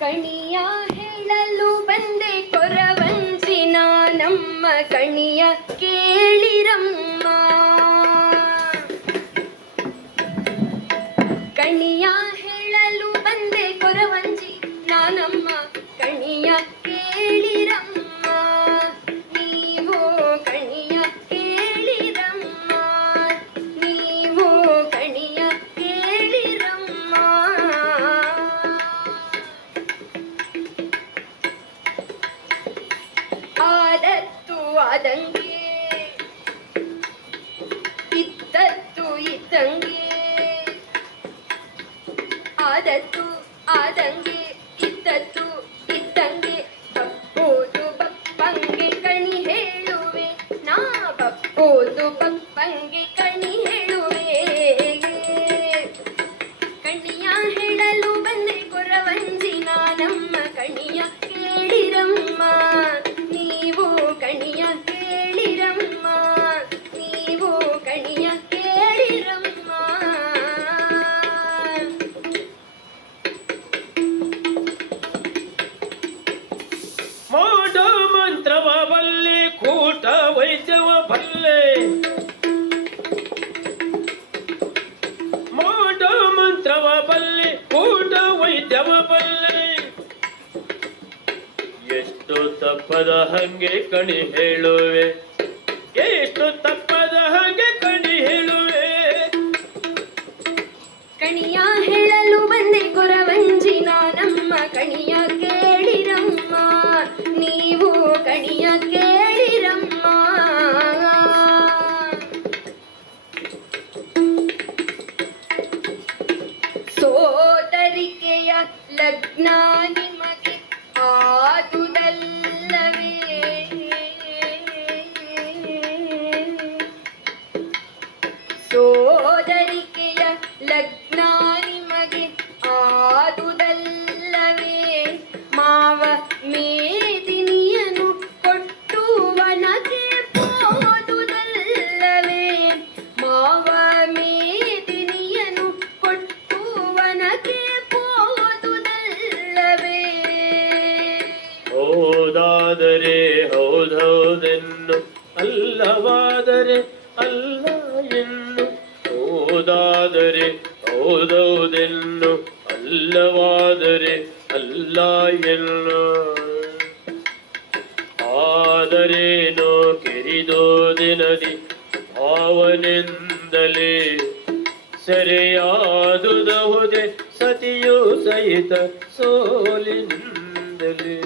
ಕಣಿಯ ಹೇಳಲು ಬಂದೆ ಕೊರವಂಜಿನ ನಮ್ಮ ಕಣಿಯ ಕೇಳಿರಮ್ಮ. ಕಣಿಯ ಹೇಳಲು ಬಂದೆ ಕೊರವಂಜಿ ನಾನಮ್ಮ ಕಣಿಯ ಕೇಳಿರಮ್ಮ. ನೀವು ಕಣಿಯ ಕೇಳಿರಮ್ಮ, ನೀವು ಕಣಿಯ ಕೇಳಿರಮ್ಮ. ಆದತ್ತು ಆದಂಗೆ ಇದ್ದತ್ತು ಇದ್ದಂಗೆ, ಆದತ್ತು ಆದಂಗೆ ಇದ್ದತ್ತು ಇದ್ದಂಗೆ, ಬಪ್ಪೋದು ಬಪ್ಪಂಗೆ ಕಣಿ ಹೇಳುವೆ ನಾ, ಬಪ್ಪೋದು ಬಪ್ಪಂಗೆ ಕಣಿ ಹೇಳುವೆ. ಕಣಿಯ ಹೇಳಲು ಬಂದೆ ಕೊರವಂಜಿನ ನಮ್ಮ ಕಣಿಯ ಕೇಳಿರಮ್ಮ. ನೀವು ಕಣಿಯ ಕೇಳಿರಮ್ಮ, ನೀವು ಕಣಿಯ ಕೇಳಿರಮ್ಮ. ಮಾಡ ಮಂತ್ರವ ಬಲ್ಲೆ ಕೂಟ ವೈದ್ಯವ ಬಲ್ಲೆ, ಮಾಡ ಮಂತ್ರವ ಬಲ್ಲೆ ಕೂಟ ವೈದ್ಯವ ಬಲ್ಲೆ. ಎಷ್ಟು ತಪ್ಪದ ಹಂಗೆ ಕಣಿ ಹೇಳುವೆ, ಎಷ್ಟು ತಪ್ಪದ ಹಂಗೆ ಕಣಿ ಹೇಳುವೆ. ಕಣಿಯ ಹೇಳಲು ಬಂದೆ ಕೊರವಂಜಿನ ನಮ್ಮ ಕಣಿಯ ಕೇಳಿರಮ್ಮ, ನೀವು ಕಣಿಯ ಕೇಳಿರಮ್ಮ. ಸೋದರಿಕೆಯ ಲಗ್ನ ನಿಮಗೆ ಆದುದಲ್ಲವೇ, ಸೋದರಿಕೆಯ ಲಗ್ನ ನಿಮಗೆ ಆದುದಲ್ಲವೇ. ಮಾವ ಮೇದಿನಿಯನು ಕೊಟ್ಟು ವನಕ್ಕೆ ಹೋದುದಲ್ಲವೇ, ಮಾವ ಮೇದಿನಿಯನು ಕೊಟ್ಟು ವನಕ್ಕೆ ಹೋದುದಲ್ಲವೇ. ಹೌದಾದರೆ ಹೌದೌದೆನ್ನು, ಅಲ್ಲವಾದರೆ ಅಲ್ಲ ಎನ್ನು. ಹೌದಾದರೆ ಹೌದೌದೆನ್ನು, ಅಲ್ಲವಾದರೆ ಅಲ್ಲ ಎನ್ನು. ಆದರೇನೋ ಕೆರಿದೋದಿನದಿ ಭಾವನೆಂದಲೇ, ಸರಿಯಾದುದಹುದೆ ಸತಿಯು ಸಹಿತ ಸೋಲಿನಿಂದಲೇ.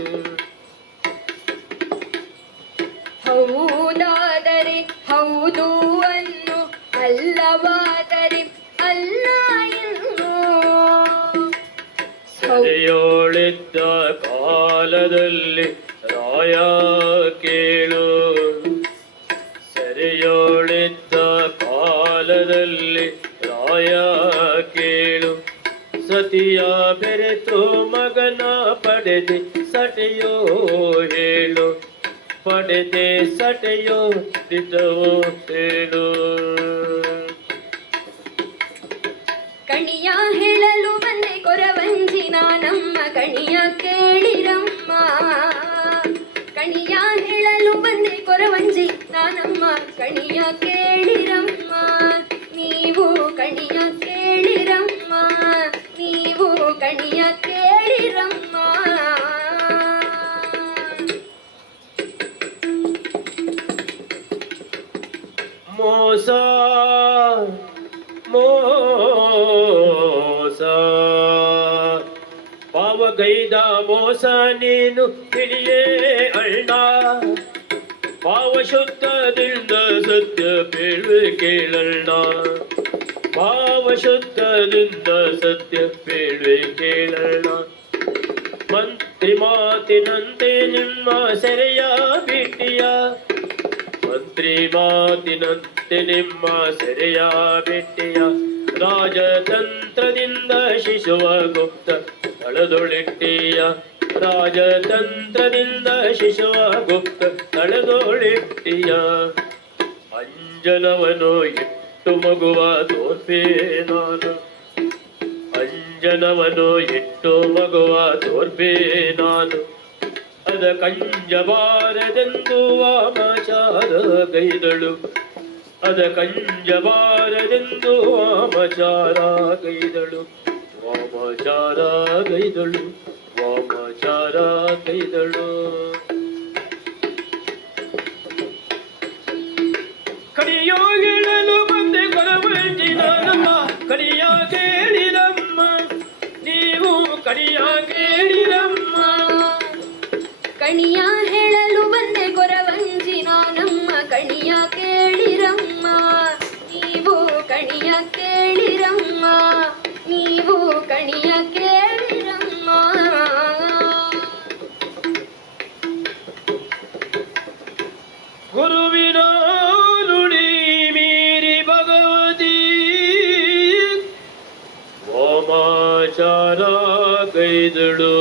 ಹೌದಾದರೆ ಹೌದು ಅನ್ನು, ಅಲ್ಲವಾದರೆ ಅಲ್ಲ ಎನ್ನು. ಸರಿಯೋಳಿದ್ದ ಕಾಲದಲ್ಲಿ ರಾಯ ಕೇಳು, ಸರಿಯೋಳಿದ್ದ ಕಾಲದಲ್ಲಿ ರಾಯ ಕೇಳು. ಸತಿಯ ಬೆರೆತು ಮಗನ ಪಡೆದೆ ಸಟೆಯೋ ಹೇಳು, ಪಡೆದೆ ಸಟೆಯೋ ದಿತವೋ ಹೇಳು. ಕಣಿಯ ಹೇಳಲು ಬಂದೆ ಕೊರವಂಜಿನ ನಮ್ಮ ಕಣಿಯ ಕೇಳಿರಮ್ಮ, ಕಣಿಯ ಹೇಳಲು ಬಂದೆ ಕೊರವಂಜಿ ನಮ್ಮ ಕಣಿಯ ಕೇಳಿರಮ್ಮ. ನೀವು ಕಣಿಯ ಕೇಳಿರಮ್ಮ, ನೀವು ಕಣಿಯ ಕೇಳಿರಮ್ಮ. ಮೋಸ ಮೋಸ ಪಾವಗೈದ ಮೋಸ ನೀನು ತಿಳಿಯೇ ಅಣ್ಣ. ಪಾವ ಶುದ್ಧದಿಂದ ಸತ್ಯ ಪೇಳುವೆ ಕೇಳಣ್ಣ, ಪಾವ ಶುದ್ಧದಿಂದ ಸತ್ಯ ಪೇಳುವೆ ಕೇಳಣ್ಣ. ಮಂತ್ರಿ ಮಾತಿನಂತೆ ನಿಮ್ಮ ಸೆರೆಯ ಬಿಟ್ಟಿಯ, ಮಂತ್ರಿ ಮಾತಿನಂತೆ ನಿಮ್ಮ ಸೆರೆಯ ಬಿಟ್ಟಿಯ. ರಾಜತಂತ್ರದಿಂದ ಶಿಶುವ ಗುಪ್ತ ತಳದೊಳಿಟ್ಟಿಯ, ರಾಜತಂತ್ರದಿಂದ ಶಿಶುವ ಗುಪ್ತ ತಳದೊಳಿಟ್ಟಿಯ. ಅಂಜನವನು ಇಟ್ಟು ಮಗುವ ತೋರ್ಪೆ ನಾನು, ಅಂಜ ಅಂಜನವನು ಇಟ್ಟು ಮಗುವ ತೋರ್ಬೇ ನಾನು ಅದ ಕಂಜಬಾರದೆಂದು ವಾಮಚಾರ ಗೈದಳು ಅದ ಕಂಜಬಾರದೆಂದು ವಾಮಚಾರ ಗೈದಳು ವಾಮಚಾರ ಗೈದಳು ವಾಮಚಾರ ಗೈದಳು ಕಡಿಯೋ ಹೇಳಲು ಬಂದೆ ಕೊರವಂಜಿ ನಾನಮ್ಮ ಕಡಿಯ ಕೇಳಿರಮ್ಮ ನೀವು ಕಡಿಯ ಕೇಳಿರಮ್ಮ ಕಣಿಯ ಹೇಳಲು ಬಂದೆ ಕೊರವಂಜಿ ನಾನಮ್ಮ ಕಣಿಯ ಕೇಳಿರಮ್ಮ ನೀವು ಕಣಿಯ ಕೇಳಿರಮ್ಮ ನೀವು ಕಣಿಯ ಕೇಳಿರಮ್ಮ ಗುರುವಿನ ನುಡಿ ಮೀರಿ ಭಗವತಿ ವಾಮಾಚಾರ ಗೈದಳು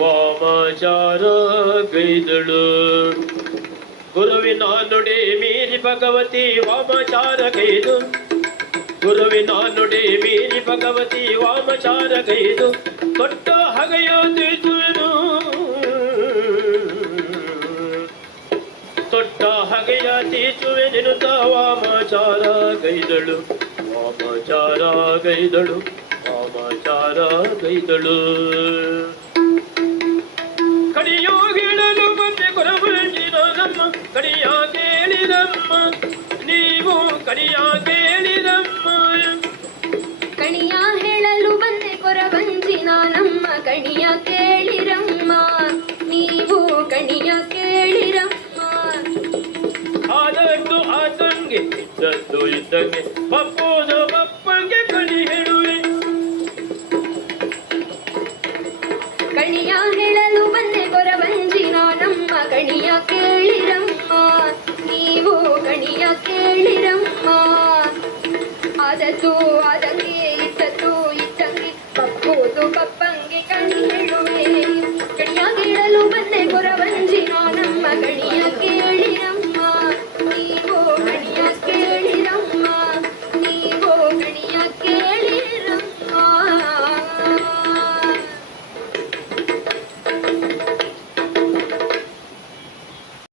ವಾಮಾಚಾರ ಗೈದಳು ಗುರುವಿನ ನುಡಿ ಮೀರಿ ಭಗವತಿ ವಾಮಾಚಾರ ಗೈದು ಗುರುವಿನ ನುಡಿ ಮೀರಿ ಭಗವತಿ ವಾಮಚಾರ ಗೈದು ತೊಟ್ಟ ಹಗೆಯುತ್ತಿರುವೆನು ತೊಟ್ಟ ಹಗೆಯ ತೀಚುವೆ ನಿನುತ ವಾಮಚಾರ ಗೈದಳು ವಾಮಚಾರ ಗೈದಳು ವಾಮಚಾರ ಗೈದಳು ಕಡಿಯೋ ಗಿಡಲು ಬಂದೆ ಕೊರವಂಜಿ ನಾನಮ್ಮ ಕಡಿಯ ಕೇಳಿರಮ್ಮ ನೀವು ಕಡಿಯ ಕೇಳಿರಮ್ಮ ಕಣಿಯ ಹೇಳಲು ಬಂದೆ ಕೊರವಂಜಿ ನಾನಮ್ಮ ಕಣಿಯ ಕೇಳಿರಮ್ಮ ನೀವು ಕಣಿಯ ಕೇಳಿರಮ್ಮ ಆದದ್ದು ಆತಂಗೆ ಇದ್ದದ್ದು ಇದ್ದಂಗೆ ಪಪ್ಪು